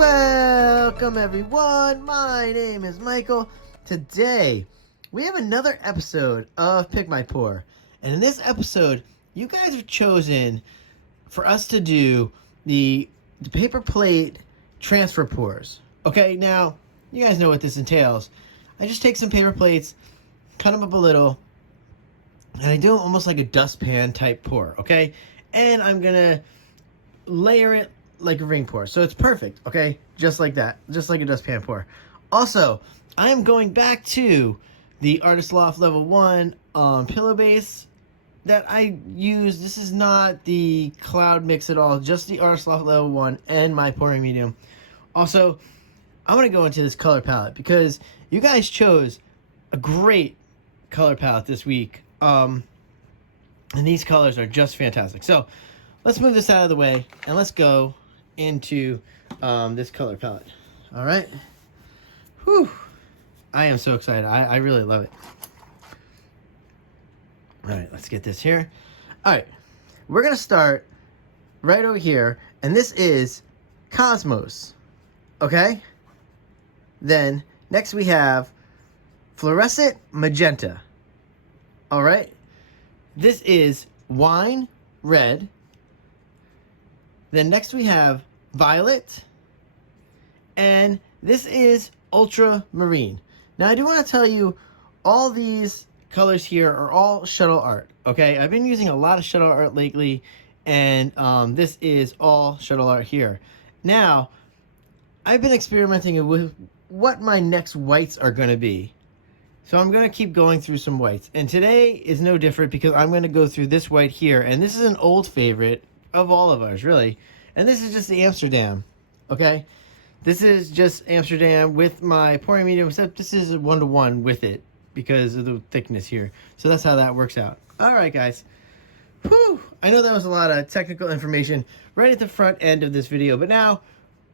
Welcome everyone, my name is Michael. Today we have another episode of Pick My Pour, and in this episode you guys have chosen for us to do the paper plate transfer pours. Okay, now you guys know what this entails. I just take some paper plates, cut them up a little, and I do almost like a dustpan type pour, okay? And I'm gonna layer it like a ring pour. So it's perfect, okay? Just like that. Just like a dustpan pour. Also, I am going back to the Artist Loft Level 1 pillow base that I use. This is not the cloud mix at all, just the Artist Loft Level 1 and my pouring medium. Also, I'm going to go into this color palette because you guys chose a great color palette this week. And these colors are just fantastic. So let's move this out of the way and let's go into this color palette. All right. Whew. I am so excited. I really love it. All right, let's get this here. All right, we're gonna start right over here, and this is Cosmos. Okay. Then next we have Fluorescent Magenta. All right. This is Wine Red. Then next we have Violet. And this is Ultramarine. Now I do want to tell you all these colors here are all shuttle art. Okay, I've been using a lot of shuttle art lately, and this is all shuttle art here. Now, I've been experimenting with what my next whites are going to be. So I'm going to keep going through some whites. And today is no different because I'm going to go through this white here. And this is an old favorite of all of ours, really. And this is just the Amsterdam, okay? This is just Amsterdam with my pouring medium, except this is a 1-to-1 with it because of the thickness here. So that's how that works out. All right, guys. Whew. I know that was a lot of technical information right at the front end of this video, but now,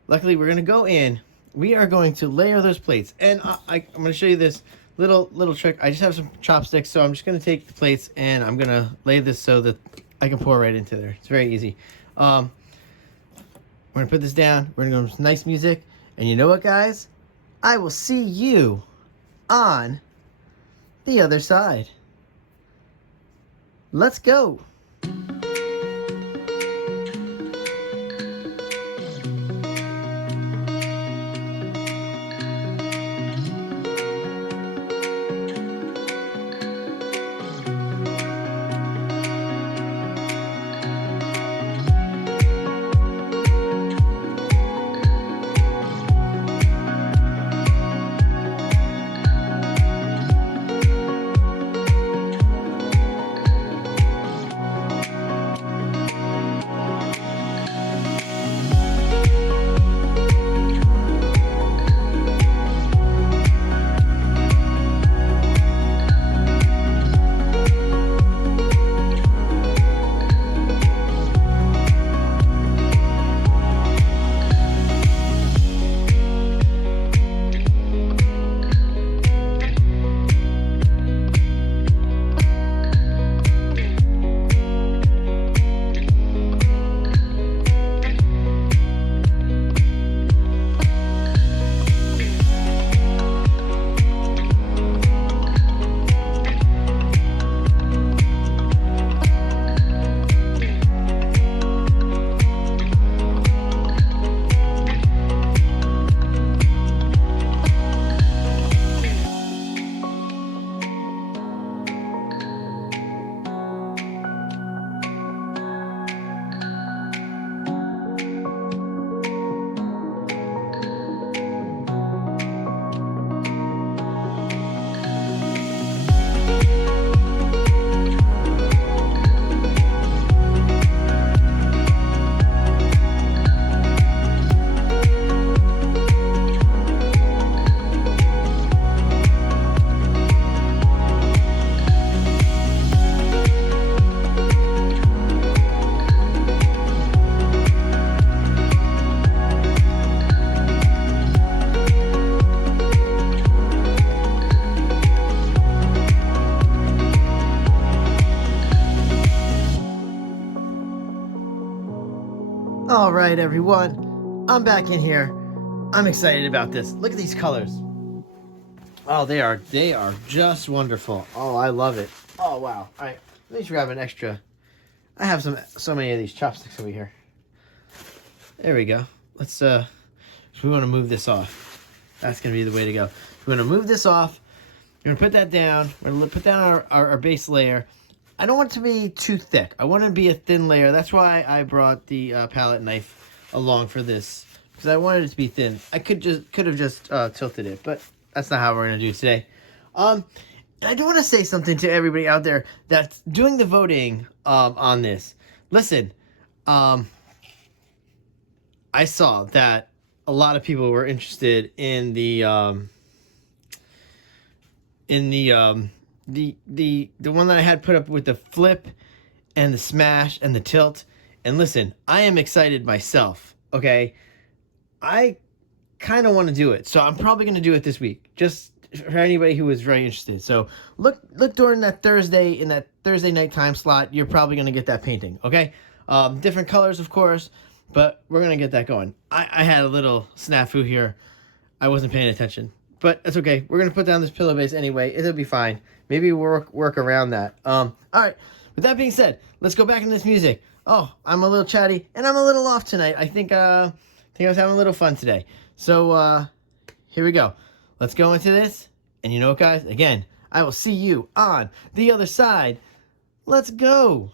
luckily, we're going to go in. We are going to layer those plates. And I'm going to show you this little trick. I just have some chopsticks, so I'm just going to take the plates and I'm going to lay this so that I can pour right into there. It's very easy. We're going to put this down. We're going to go with some nice music. And you know what, guys? I will see you on the other side. Let's go. All right, everyone, I'm back in here I'm excited about this. Look at these colors. Oh, they are just wonderful. Oh, I love it. Oh, wow. All right, let me grab an extra. I have so many of these chopsticks over here. There we go. Let's we want to move this off. That's gonna be the way to go. We're gonna move this off. We're gonna put that down. We're gonna put down our base layer. I don't want it to be too thick. I want it to be a thin layer. That's why I brought the palette knife along for this, because I wanted it to be thin. I could have just tilted it, but that's not how we're gonna do it today. I do want to say something to everybody out there that's doing the voting on this. Listen, I saw that a lot of people were interested in the one that I had put up with the flip and the smash and the tilt. And listen, I am excited myself. Okay, I kind of want to do it, so I'm probably going to do it this week, just for anybody who is very interested. So look during that Thursday night time slot. You're probably going to get that painting. Okay, different colors, of course, but we're going to get that going. I had a little snafu here. I wasn't paying attention, but that's okay. We're going to put down this pillow base anyway. It'll be fine. Maybe we'll work around that. All right, with that being said, let's go back into this music. Oh, I'm a little chatty and I'm a little off tonight. I think I was having a little fun today. So here we go. Let's go into this. And you know what, guys? Again, I will see you on the other side. Let's go.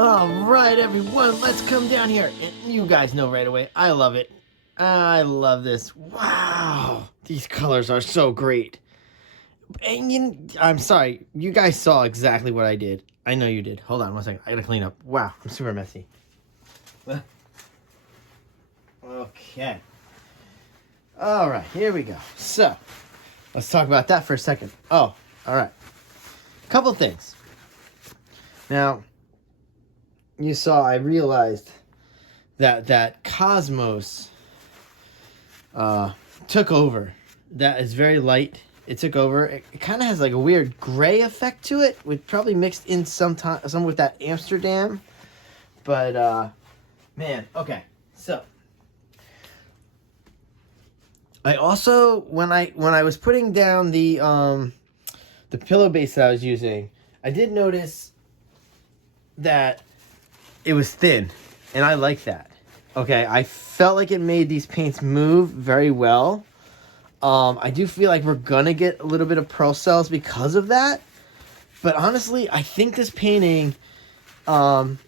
All right, everyone, let's come down here. And you guys know right away, I love it. I love this. Wow, these colors are so great. And I'm sorry, you guys saw exactly what I did. I know you did. Hold on one second. I gotta clean up. Wow, I'm super messy. Okay. All right, here we go. So, let's talk about that for a second. Oh, all right. Couple things. Now, you saw, I realized that Cosmos took over. That is very light it took over. It kind of has like a weird gray effect to it, which probably mixed in some with that Amsterdam. But man, okay. So I also, when I was putting down the pillow base that I was using, I did notice that it was thin, and I like that. Okay, I felt like it made these paints move very well. I do feel like we're gonna get a little bit of pearl cells because of that. But honestly, I think this painting can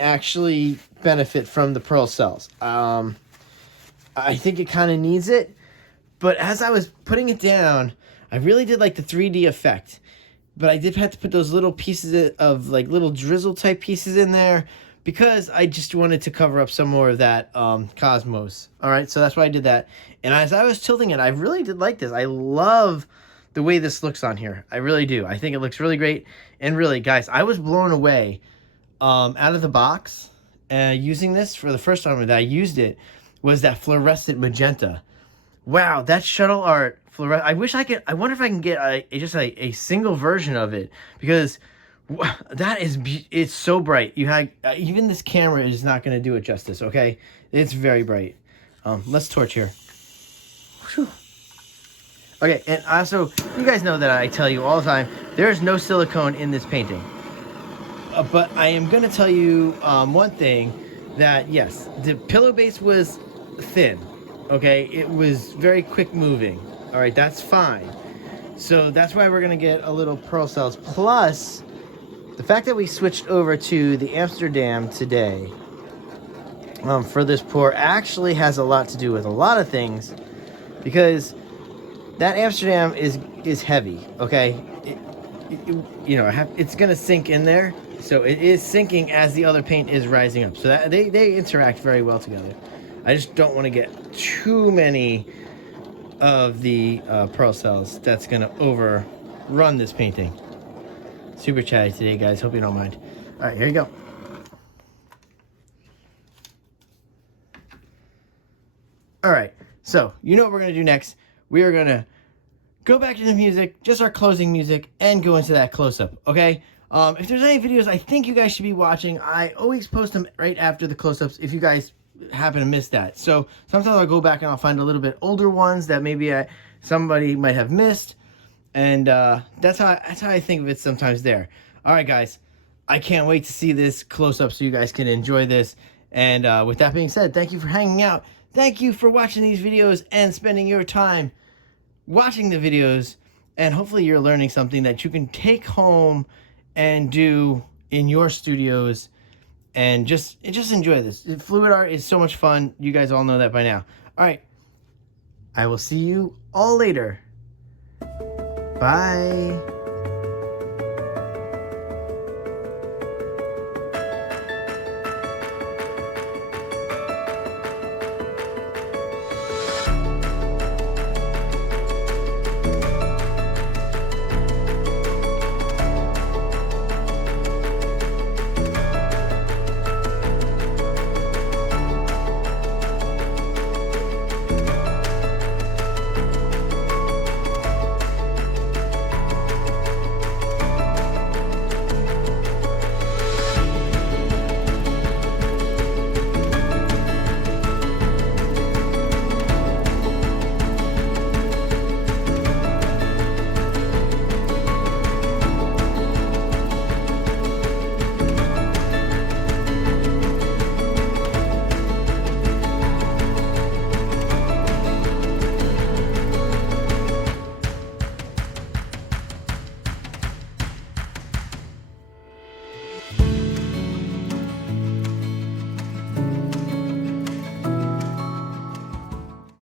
actually benefit from the pearl cells. I think it kind of needs it. But as I was putting it down, I really did like the 3D effect. But I did have to put those little pieces of like little drizzle type pieces in there because I just wanted to cover up some more of that cosmos. All right, so that's why I did that. And as I was tilting it, I really did like this. I love the way this looks on here. I really do. I think it looks really great. And really, guys, I was blown away out of the box using this for the first time that I used it was that fluorescent magenta. Wow, that shuttle art. I wish I could. I wonder if I can get just a single version of it, because that is, it's so bright. You had even this camera is not going to do it justice. Okay, it's very bright. Let's torch here. Whew. Okay, and also you guys know that I tell you all the time there is no silicone in this painting. But I am going to tell you one thing, that yes, the pillow base was thin. Okay, it was very quick moving. All right, that's fine. So that's why we're gonna get a little pearl cells. Plus, the fact that we switched over to the Amsterdam today for this pour actually has a lot to do with a lot of things, because that Amsterdam is heavy. Okay, it's gonna sink in there, so it is sinking as the other paint is rising up. So that they interact very well together. I just don't want to get too many of the pearl cells. That's going to overrun this painting. Super chatty today, guys. Hope you don't mind. All right, here you go. All right, so you know what we're going to do next. We are going to go back to the music, just our closing music, and go into that close-up, okay? If there's any videos I think you guys should be watching, I always post them right after the close-ups if you guys happen to miss that. So sometimes I'll go back and I'll find a little bit older ones that maybe somebody might have missed, and that's how I think of it sometimes there. All right, guys, I can't wait to see this close up so you guys can enjoy this. And with that being said, thank you for hanging out. Thank you for watching these videos and spending your time watching the videos, and hopefully you're learning something that you can take home and do in your studios. And just enjoy this. Fluid art is so much fun. You guys all know that by now. All right. I will see you all later. Bye.